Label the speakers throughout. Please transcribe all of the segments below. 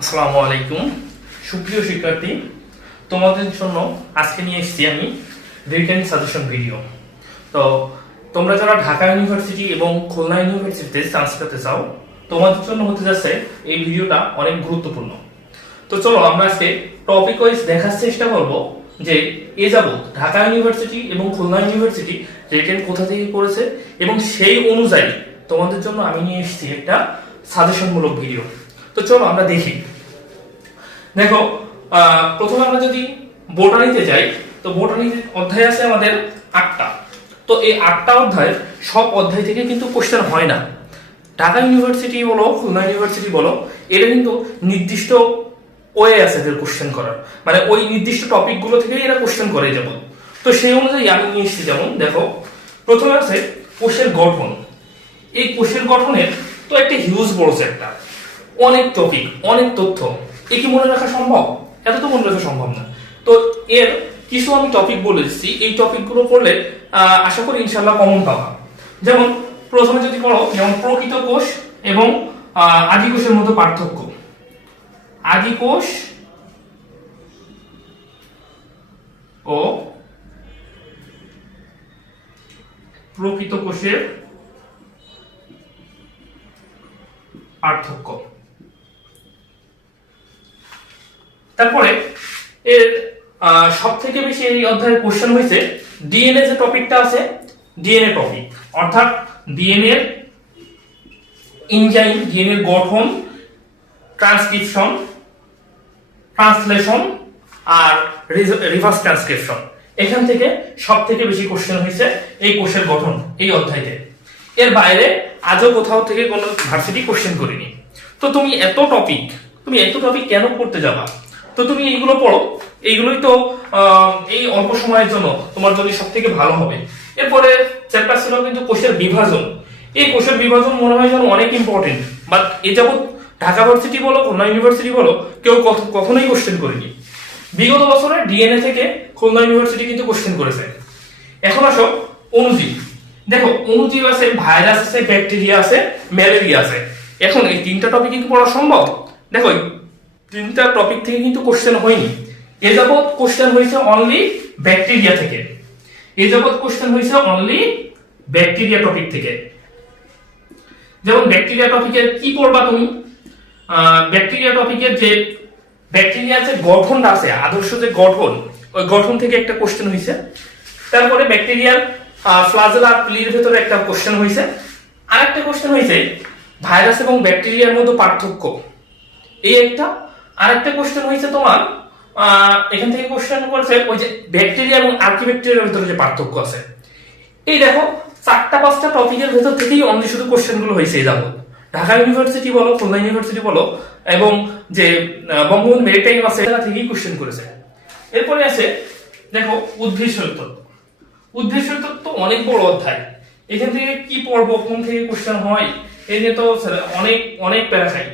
Speaker 1: আসসালামু আলাইকুম। সুপ্রিয় শিক্ষার্থী, তোমাদের জন্য আজকে নিয়ে এসেছি আমি রিটেন সাজেশন ভিডিও তো তোমরা যারা ঢাকা ইউনিভার্সিটি এবং খুলনা ইউনিভার্সিটিতে চান্স পেতে চাও, তোমাদের জন্য হতে যাচ্ছে এই ভিডিওটা অনেক গুরুত্বপূর্ণ। তো চলো আমরা আজকে টপিক ওয়াইজ দেখার চেষ্টা করব যে এ যাবৎ ঢাকা ইউনিভার্সিটি এবং খুলনা ইউনিভার্সিটি রিটেন কোথা থেকে করেছে এবং সেই অনুযায়ী তোমাদের জন্য আমি নিয়ে এসেছি একটা সাজেশনমূলক ভিডিও তো চলো আমরা দেখি। দেখো প্রথমে আমরা যদি বোটানিতে যাই, তো বোটানিতে অধ্যায় আছে আমাদের আটটা। তো এই আটটা অধ্যায় সব অধ্যায় থেকে কিন্তু কোশ্চেন হয় না। ঢাকা ইউনিভার্সিটি বলো, খুলনা ইউনিভার্সিটি বলো এটা কিন্তু নির্দিষ্ট ওয়ে আছে এদের কোশ্চেন করার। মানে ওই নির্দিষ্ট টপিকগুলো থেকে এরা কোশ্চেন করে যাব তো সেই অনুযায়ী আমি নিয়ে এসেছি যেমন, দেখো, প্রথমে আছে কোষের গঠন। এই কোষের গঠনের, তো একটা হিউজ বড় একটা অনেক টপিক অনেক তথ্য। এ কি মনে রাখা সম্ভব? এত তো মনে রাখা সম্ভব না। তো এর কিছু আমি টপিক বলে দিচ্ছি। এই টপিকগুলো পড়লে আশা করি ইনশাল্লাহ কমন পাবা। যেমন, প্রথমে যদি পড়ো যেমন প্রকৃত কোষ এবং আদি কোষের মধ্যে পার্থক্য। আদি কোষ ও প্রকৃত কোষের পার্থক্য। তারপরে এর সব থেকে বেশি এই অধ্যায়ের কোশ্চেন হয়েছে ডিএনএ যে টপিকটা আছে ডিএনএ টপিক। অর্থাৎ ডিএনএ ইনজাইম ডিএনএ গঠন ট্রান্সক্রিপশন ট্রান্সলেশন আর রিভার্স ট্রান্সক্রিপশন এখান থেকে সব থেকে বেশি কোশ্চেন হয়েছে এই কোষের গঠন, এই অধ্যায়তে। এর বাইরে আজও কোথাও থেকে কোনো ভার্সিটি কোশ্চেন করিনি। তো তুমি এত টপিক তুমি এত টপিক কেন পড়তে যাবা? তো তুমি এইগুলো পড়ো। এইগুলোই তো এই অল্প সময়ের জন্য তোমার জন্য সব থেকে ভালো হবে। এরপরে চ্যাপ্টার ছিল কিন্তু কোষের বিভাজন। এই কোষের বিভাজন মনে হয় যেন অনেক ইম্পর্টেন্ট বাট এ যাবৎ ঢাকা ভার্সিটি বলো, খুলনা ইউনিভার্সিটি বলো, কেউ কখনোই কোশ্চেন করেনি। বিগত বছরে ডিএনএ থেকে খুলনা ইউনিভার্সিটি কিন্তু কোশ্চেন করেছে। এখন আসো, অণুজীব। দেখো, অণুজীব আছে ভাইরাস আছে ব্যাকটেরিয়া আছে ম্যালেরিয়া আছে। এখন এই তিনটা টপিক কি পড়া সম্ভব? দেখো তিনটা টপিক থেকে কিন্তু কোশ্চেন হয়নি। এ যাবৎ কোশ্চেন হয়েছে অনলি ব্যাকটেরিয়া থেকে। এ যাবৎ কোশ্চেন হয়েছে অনলি ব্যাকটেরিয়া টপিক থেকে। যেমন ব্যাকটেরিয়া টপিকের কি পড়বা তুমি? ব্যাকটেরিয়া টপিকের যে ব্যাকটেরিয়ার যে গঠনটা আছে, আদর্শ যে গঠন, ওই গঠন থেকে একটা কোশ্চেন হয়েছে। তারপরে ব্যাকটেরিয়ার ফ্লাজেলা প্লির ভেতরে একটা কোশ্চেন হয়েছে। আর একটা কোশ্চেন হয়েছে ভাইরাস এবং ব্যাকটেরিয়ার মধ্যে পার্থক্য। এই একটা আর একটা কোশ্চেন হয়েছে তোমার এখান থেকে কোশ্চেন করেছে ওই যে ব্যাকটেরিয়া এবং আর্কিব্যাকটেরিয়ার ভিতরে যে পার্থক্য আছে। এই দেখো, চারটা পাঁচটা টপিকের ভেতর থেকেই অনলি শুধু কোশ্চেনগুলো হয়েছে এই যাবত ঢাকা ইউনিভার্সিটি বলো, খুলনা ইউনিভার্সিটি বলো, এবং যে বঙ্গবন্ধু মেরিটাইম আছে, সেটা থেকেই কোশ্চেন করেছে। এরপরে আছে, দেখো, উদ্ভিদ তত্ত্ব উদ্ভিদ তত্ত্ব অনেক বড় অধ্যায়। এখান থেকে কি পড়ব, কোন থেকে কোশ্চেন হয় এই নিয়ে তো অনেক অনেক প্যারা খাই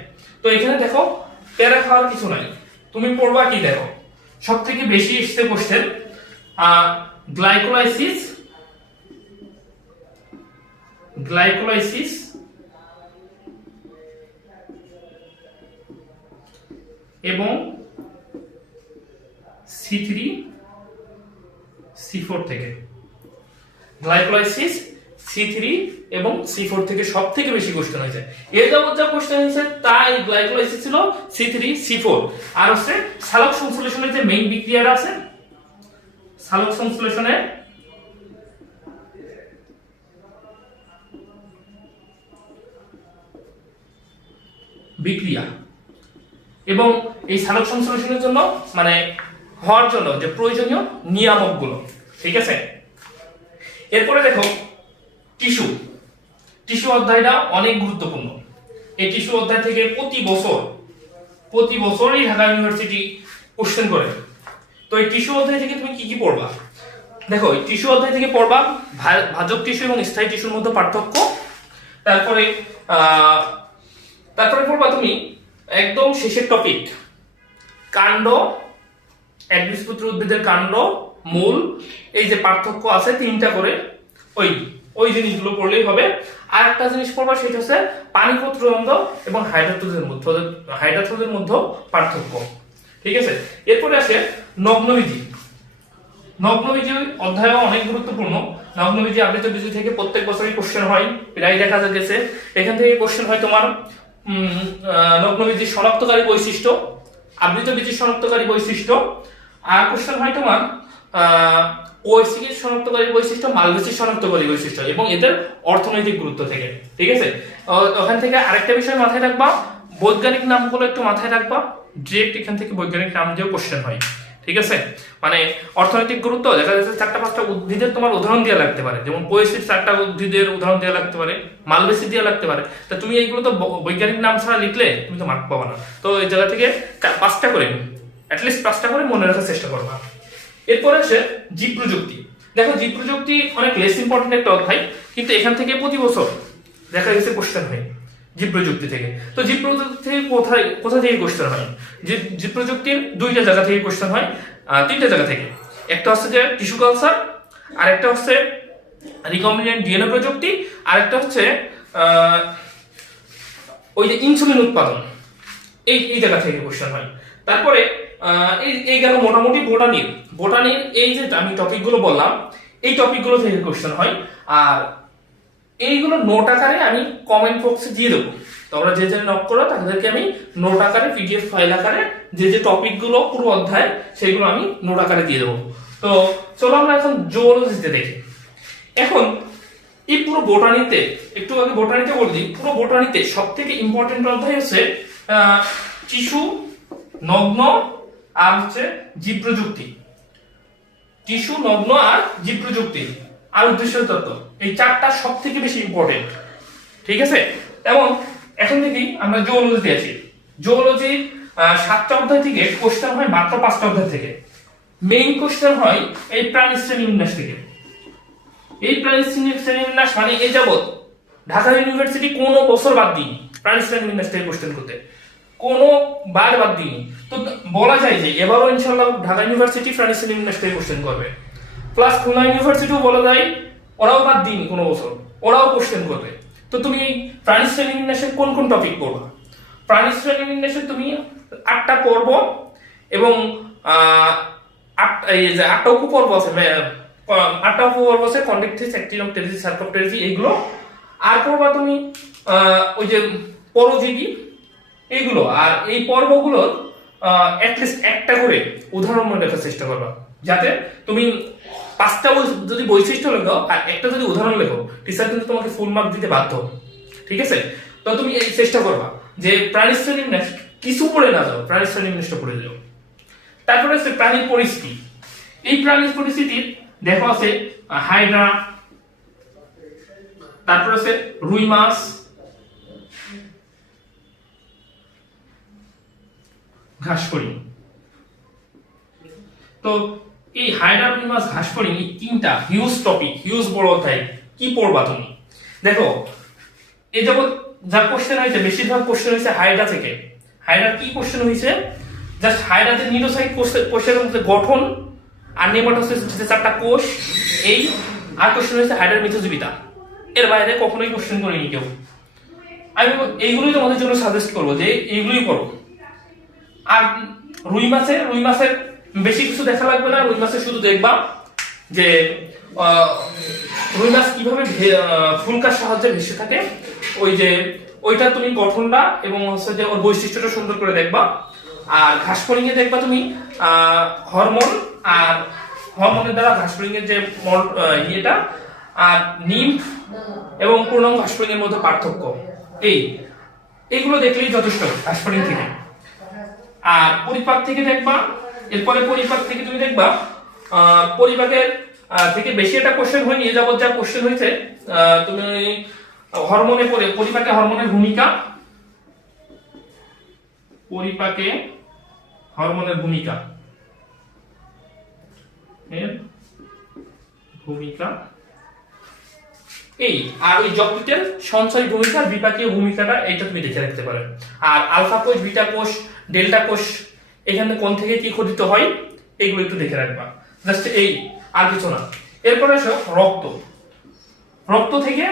Speaker 1: তো এখানে দেখো প্যারা খাওয়ার কিছু নাই। তুমি পড়বা কি দেখো? সব থেকে বেশি এসছে কোশ্চেন গ্লাইকোলাইসিস গ্লাইকোলাইসিস এবং সি থ্রি সি ফোর থেকে। গ্লাইকোলাইসিস সি থ্রি এবং সি ফোর থেকে সব থেকে বেশি কোশ্চেন হয়েছে। এর যাবত যা কোশ্চেন হয়েছে, তাই গ্লাইকোলাইসিস ছিল সি থ্রি সি ফোর আর হচ্ছে সালোক সংশ্লেষণের যে মেইন বিক্রিয়াটা আছে, সালোক সংশ্লেষণের বিক্রিয়া। এবং এই সালোক সংশ্লেষণের জন্য মানে হওয়ার জন্য যে প্রয়োজনীয় নিয়ামকগুলো, ঠিক আছে? এরপরে দেখো টিস্যু। টিস্যু অধ্যায়টা অনেক গুরুত্বপূর্ণ। এই টিস্যু অধ্যায় থেকে প্রতি বছর, প্রতি বছরই ঢাকা ইউনিভার্সিটি কোশ্চেন করে। তো এই টিস্যু অধ্যায় থেকে তুমি কি কি পড়বা? দেখো, এই টিস্যু অধ্যায় থেকে পড়বা ভাজক টিস্যু এবং স্থায়ী টিস্যুর মধ্যে পার্থক্য। তারপরে তারপরে পড়বা তুমি একদম শেষের টপিক কাণ্ড একবীজপত্র উদ্ভিদের কাণ্ড, মূল, এই যে পার্থক্য আছে তিনটা করে, ওই ওই জিনিসগুলো পড়লেই হবে। আর একটা জিনিস পড়বা, সেটা হচ্ছে পানিপথ দ্বন্দ্ব এবং হাইড্রোথোজের মধ্যে হাইড্রোথোজের মধ্যে পার্থক্য। ঠিক আছে? এরপরে আসে নগ্নবিধি নগ্নবিধি অধ্যায় অনেক গুরুত্বপূর্ণ। নগ্নবিধি আবৃত বিধি থেকে প্রত্যেক বছরই কোশ্চেন হয়, প্রায় দেখা গেছে। এখান থেকে কোশ্চেন হয় তোমার নগ্নবিধির শনাক্তকারী বৈশিষ্ট্য আবৃত বীজের শনাক্তকারী বৈশিষ্ট্য। আর কোশ্চেন হয় তোমার ওএসিকের শনাক্তকারী বৈশিষ্ট্য মালবেসির শনাক্তকারী বৈশিষ্ট্য এবং এদের অর্থনৈতিক গুরুত্ব থেকে, ঠিক আছে? ওখান থেকে আরেকটা বিষয় মাথায় রাখবা, বৈজ্ঞানিক নামগুলো একটু মাথায় রাখবা ডিরেক্ট এখান থেকে বৈজ্ঞানিক নাম দিয়েও কোশ্চেন হয়, ঠিক আছে? মানে অর্থনৈতিক গুরুত্ব, দেখা যাচ্ছে চারটা পাঁচটা উদ্ভিদের তোমার উদাহরণ দেওয়া লাগতে পারে, যেমন পোয়েসির চারটা উদ্ভিদের উদাহরণ দেওয়া লাগতে পারে মালবেসি দেওয়া লাগতে পারে, তা তুমি এইগুলো তো বৈজ্ঞানিক নাম ছাড়া লিখলে তুমি তো মার্ক পাবা না। তো এই জায়গা থেকে পাঁচটা করে অ্যাটলিস্ট পাঁচটা করে মনে রাখার চেষ্টা করবা। এরপরে আসে জীব প্রযুক্তি। দেখো, জীব প্রযুক্তি অনেক লেস ইম্পর্টেন্ট একটা অধ্যায়, কিন্তু এখান থেকে প্রতি বছর দেখা গেছে কোশ্চেন হয় জীব প্রযুক্তি থেকে। তো জীব প্রযুক্তি থেকে কোথায়, কোথা থেকে কোশ্চেন হয়? জীব প্রযুক্তির দুইটা জায়গা থেকে কোশ্চেন হয় তিনটা জায়গা থেকে। একটা হচ্ছে যে টিস্যু কালচার আর একটা হচ্ছে রিকম্বিনেন্ট ডিএনএ প্রযুক্তি আর একটা হচ্ছে ওই যে ইনসুলিন উৎপাদন। এই এই জায়গা থেকে কোশ্চেন হয়। তারপরে এই এই গেল মোটামুটি বোটানির। বোটানির এই যে আমি টপিকগুলো বললাম, এই টপিকগুলো থেকে কোশ্চেন হয়। আর এইগুলো নোট আকারে আমি কমেন্ট বক্সে দিয়ে দেবো। তোমরা যে যে নক করো, তাদেরকে আমি নোট আকারে পিডিএফ ফাইল আকারে, যে যে টপিকগুলো পুরো অধ্যায়, সেগুলো আমি নোট আকারে দিয়ে দেবো। তো চলো আমরা এখন জুওলজিতে দেখি। এখন, এই পুরো বোটানিতে, একটু আগে বোটানিতে বলছি পুরো বোটানিতে সব থেকে ইম্পর্টেন্ট অধ্যায় হচ্ছে টিস্যু নগ্ন আর হচ্ছে জীব প্রযুক্তি টিস্যু, নগ্ন আর জীব প্রযুক্তি আর উদ্দেশ্য তত্ত্ব। এই চারটা সব থেকে বেশি ইম্পর্টেন্ট ঠিক আছে? এবং এখন থেকেই আমরা জুওলজিতে আছি। জুওলজি সাতটা অধ্যায় থেকে কোশ্চেন হয় মাত্র পাঁচটা অধ্যায় থেকে। মেইন কোশ্চেন হয় এই প্রাণী শ্রেণি বিন্যাস থেকে। এই প্রাণী শ্রেণী- শ্রেণি বিন্যাস মানে এই যাবৎ। ঢাকা ইউনিভার্সিটি কোনো বছর বাদ দিই প্রাণী শ্রেণি বিন্যাস থেকে কোশ্চেন করতে। কোনো বার বাদ দিই তো বলা যায় যে এবারও ইনশাল্লাহ ঢাকা ইউনিভার্সিটি বিন্যাস থেকে কোশ্চেন করবে। প্লাস খুলনা ইউনিভার্সিটিও বলা যায় ওরাও বাদ দিন কোনো বছর, ওরাও কোশ্চেন করবে। তো তুমি প্রাণী শ্রেণি কোন কোন টপিক পড়বা? প্রাণী শ্রেণি বিন্যাসে তুমি আটটা পর্ব এবং আটটা উপপর্ব আছে আটটা উপপর্ব আছে কন্ডেক্টিভ অ্যাক্টিনম টেরিজি সার্কোপটেরিজি এগুলো আর পড়বা তুমি ওই যে পরজীবী, এইগুলো। আর এই পর্বগুলোর অ্যাটলিস্ট একটা করে উদাহরণ মনে রাখার চেষ্টা করবা। যাতে তুমি পাঁচটা যদি বৈশিষ্ট্য লেখো আর একটা যদি উদাহরণ লেখো টিচার কিন্তু তোমাকে ফুল মার্ক দিতে বাধ্য ঠিক আছে? তো তুমি এই চেষ্টা করবা যে প্রাণী শ্রেণি কিছু পড়ে না যাও প্রাণী শ্রেণি বিন্যাসটা পড়ে যাও। তারপরে আছে প্রাণীর পরিস্থিতি। এই প্রাণীর পরিস্থিতির, দেখো আছে হাইড্রা, তারপর আছে রুই মাছ ঘাস ফড়িং তো এই হাইড্রা রুই মাছ ঘাস ফড়িং এই তিনটা হিউজ টপিক হিউজ বড় অধ্যায়, কি পড়বা তুমি? দেখো, এই যাবৎ যা কোশ্চেন হয়েছে, বেশিরভাগ কোশ্চেন হয়েছে হাইড্রা থেকে। হাইড্রার কি কোশ্চেন হয়েছে? জাস্ট হাইড্রাতে নিউরোসাইট কোষের মধ্যে গঠন আর নেমাটোসিস যে চারটা কোষ, এই আর কোশ্চেন হয়েছে হাইড্রার মিথোজীবিতা এর বাইরে কখনোই কোশ্চেন করিনি কেউ। আমি এইগুলোই তোমাদের জন্য সাজেস্ট করব যে এইগুলোই পড়ো। আর রুই মাছের রুই মাছের বেশি কিছু দেখা লাগবে না, রুই মাছের শুধু দেখবা যে রুই মাছ কীভাবে ফুলকার সাহায্যে ভেসে থাকে। ওই যে, ওইটা তুমি গঠনটা এবং হচ্ছে যে ওর বৈশিষ্ট্যটা সুন্দর করে দেখবা। আর ঘাস ফড়িং দেখবা তুমি হরমোন আর হরমোনের দ্বারা ঘাস ফড়িং এর যে ইয়েটা আর নিম এবং পূর্ণাঙ্গ ঘাস ফড়িং এর মধ্যে পার্থক্য। এই, এইগুলো দেখলেই যথেষ্ট ঘাস ফড়িং থেকে। আর পরিপাক থেকে দেখবা, এরপরে পরিপাক থেকে তুমি দেখবা পরিপাকের থেকে বেশি একটা কোশ্চেন হয়নি এ যাবত যা কোশ্চেন হয়েছে তুমি হরমোনে পরে, পরিপাকে হরমোনের ভূমিকা? পরিপাকে হরমোনের ভূমিকা। এর ভূমিকা এই, আর ওই যকৃতের সঞ্চয় ভূমিকা, বিপাকীয় ভূমিকাটা এইটা তুমি দেখে রাখতে পারো। আর আলফা কোষ, বিটা কোষ, ডেল্টা কোষ, এখানে কোন থেকে কি খোদিত হয়, এগুলো একটু দেখে রাখবা। জাস্ট এই, আর কিছু না। এরপরে আসো রক্ত। রক্ত থেকে,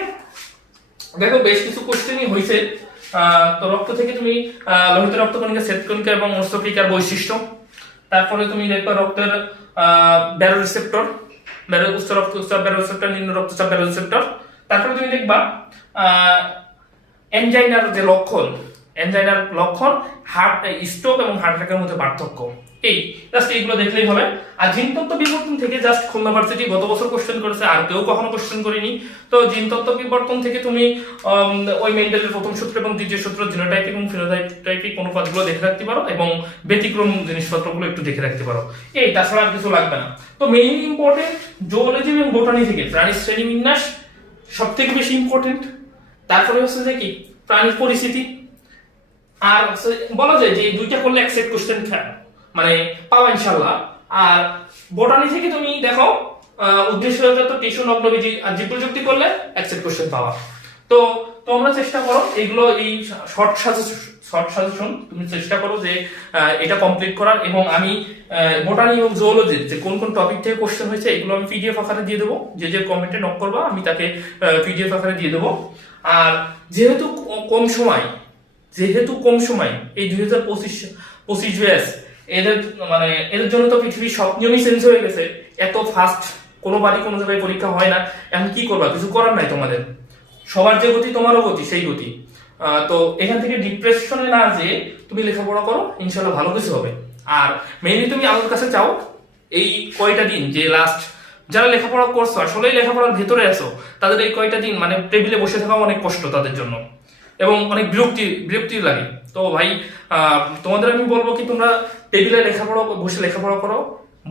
Speaker 1: দেখো বেশ কিছু কোশ্চেনই হয়েছে তো রক্ত থেকে তুমি লোহিত রক্তকণিকা শ্বেতকণিকা এবং অস্তকণিকার বৈশিষ্ট্য। তারপরে তুমি দেখবে রক্তের ব্যারো রিসেপ্টর ব্যারো উচ্চ রক্তচাপ ব্যারো রিসেপ্টর নিম্ন রক্তচাপ ব্যারো রিসেপ্টর তারপরে তুমি দেখবা এনজাইনার যে লক্ষণ এনজাইনার লক্ষণ হার্ট স্ট্রোক এবং হার্ট অ্যাটাকের মধ্যে পার্থক্য। এই জাস্ট এইগুলো দেখলেই হবে। আর জিনতত্ত্ব বিবর্তন থেকে জাস্ট খুলনা ভার্সিটি গত বছর কোশ্চেন করেছে, আর কেউ কখনো কোশ্চেন করিনি। তো জিনতত্ত্ব বিবর্তন থেকে তুমি ওই মেন্টালের প্রথম সূত্র এবং দ্বিতীয় সূত্র জিনোটাইপিক এবং ফিনোটাইপিক অনুপাতগুলো দেখে রাখতে পারো এবং ব্যতিক্রম জিনিসপত্রগুলো একটু দেখে রাখতে পারো। এই, তাছাড়া আর কিছু লাগবে না। তো মেইন ইম্পর্টেন্ট জুওলজি এবং বোটানি থেকে প্রাণী শ্রেণি বিন্যাস সব থেকে বেশি ইম্পর্টেন্ট তারপরে হচ্ছে যে কি, প্রাণীর পরিস্থিতি। আর বলা যায় যে দুইটা করলে একসেট কোশ্চেন মানে পাওয়া ইনশাল্লাহ আর বোটানি থেকে তুমি দেখো উদ্দেশ্য তো টিস্যু, নগ্নবীজি আর জীব প্রযুক্তি করলে একসেট কোশ্চেন পাওয়া। তো তোমরা চেষ্টা করো, এগুলো এই শর্ট শর্ট সাজেশন, তুমি চেষ্টা করো যে এটা কমপ্লিট করার এবং আমি বোটানি এবং জুওলজির যে কোন কোন টপিক থেকে কোশ্চেন হয়েছে, এগুলো আমি পিডিএফ আকারে দিয়ে দেবো। যে যে কমেন্টে নক করবা, আমি তাকে পিডিএফ আকারে দিয়ে দেবো। আর যেহেতু কম সময়, যেহেতু কম সময়, এই দুই হাজার পঁচিশ পঁচিশ ব্যাস, এদের মানে এদের জন্য তো পৃথিবীর সব নিয়মই চেঞ্জ হয়ে গেছে। এত ফাস্ট কোনো বাড়ি কোনো জায়গায় পরীক্ষা হয় না। এখন কি করবা? কিছু করার নাই তোমাদের? সবার যে গতি, তোমারও গতি, সেই গতি। তো এখান থেকে ডিপ্রেশনে না যে তুমি লেখাপড়া করো ইনশাল্লাহ ভালো কিছু হবে। আর মেইনলি তুমি আমার কাছে চাও, এই কয়টা দিন যে লাস্ট যারা লেখাপড়া করছ আসলেই লেখাপড়ার ভেতরে আছো, তাদের এই কয়টা দিন মানে টেবিলে বসে থাকা অনেক কষ্ট তাদের জন্য। এবং অনেক বিরক্তি বিরক্তি লাগে। তো ভাই তোমাদের আমি বলব কি, তোমরা টেবিলে লেখাপড়া বসে লেখাপড়া করো।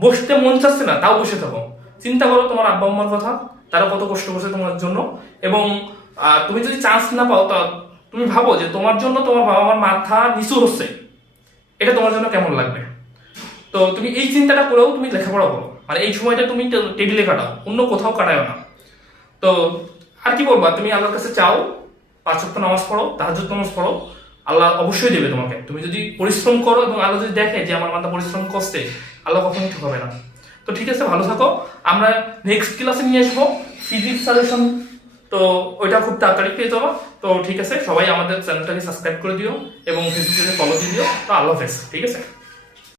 Speaker 1: বসতে মন চাচ্ছে না, তাও বসে থাকো। চিন্তা করো তোমার আব্বা আম্মার কথা, তারা কত কষ্ট করছে তোমার জন্য। এবং তুমি যদি চান্স না পাও, তা তুমি ভাবো যে তোমার জন্য তোমার বাবা মার মাথা নিচু হচ্ছে। এটা তোমার জন্য কেমন লাগবে? তো তুমি এই চিন্তাটা করেও তুমি লেখাপড়া করো। মানে এই সময়টা তুমি টেবিলে কাটাও, অন্য কোথাও কাটাও না। তো আর কি বলবা তুমি আল্লাহর কাছে চাও, পাঁচ সপ্তাহ নামাজ পড়ো তাহাজুদ নামাজ পড়ো, আল্লাহ অবশ্যই দেবে তোমাকে। তুমি যদি পরিশ্রম করো এবং আল্লাহ যদি দেখে যে আমার মাথা পরিশ্রম করছে, আল্লাহ কখনোই ঠিক হবে না। তো ঠিক আছে, ভালো থাকো। আমরা নেক্সট ক্লাসে নিয়ে আসব। ফিজিক্স সাজেশন তো ওইটা খুব তাড়াতাড়ি পেয়ে যাব। তো ঠিক আছে, সবাই আমাদের চ্যানেলটাকে সাবস্ক্রাইব করে দিও এবং ফেসবুকে ফলো দিয়ে দিও। তো আল্লাহ হাফেজ, ঠিক আছে?